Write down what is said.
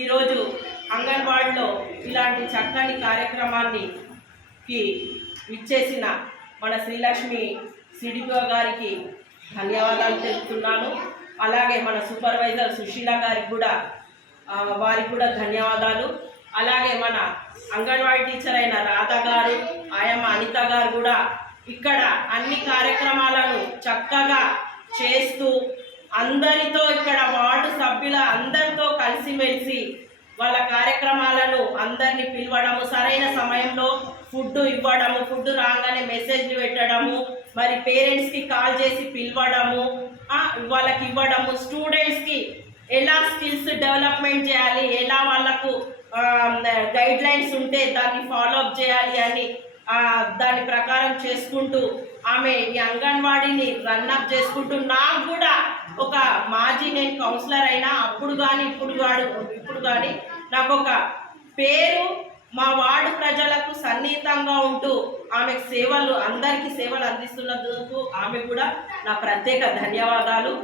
ఈరోజు అంగన్వాడీలో ఇలాంటి చక్కని కార్యక్రమాన్ని ఇచ్చేసిన మన శ్రీలక్ష్మి సిడిపిఓ గారికి ధన్యవాదాలు తెలుపుతున్నాను. అలాగే మన సూపర్వైజర్ సుశీల గారికి కూడా వారికి కూడా ధన్యవాదాలు. అలాగే మన అంగన్వాడీ టీచర్ అయిన రాధ గారు, ఆయమ్మ అనిత గారు కూడా ఇక్కడ అన్ని కార్యక్రమాలను చక్కగా చేస్తూ అందరితో ఇక్కడ వార్డు సభ్యుల అందరితో కలిసిమెలిసి వాళ్ళ కార్యక్రమాలను అందరినీ పిలవడము, సరైన సమయంలో ఫుడ్ ఇవ్వడము, ఫుడ్ రాగానే మెసేజ్లు పెట్టడము, మరి పేరెంట్స్కి కాల్ చేసి పిలవడము, వాళ్ళకి ఇవ్వడము, స్టూడెంట్స్కి ఎలా స్కిల్స్ డెవలప్మెంట్ చేయాలి, ఎలా వాళ్ళకు గైడ్ లైన్స్ ఉంటే దాన్ని ఫాలోఅప్ చేయాలి అని దాని ప్రకారం చేసుకుంటూ ఆమె ఈ అంగన్వాడీని రన్అప్ చేసుకుంటూ నాకు కూడా ఒక మాజీ నేను కౌన్సిలర్ అయినా అప్పుడు కానీ ఇప్పుడు కానీ నాకు ఒక పేరు మా వార్డు ప్రజలకు సన్నిహితంగా ఉంటూ ఆమె అందరికీ సేవలు అందిస్తున్నందుకు ఆమె కూడా నా ప్రత్యేక ధన్యవాదాలు.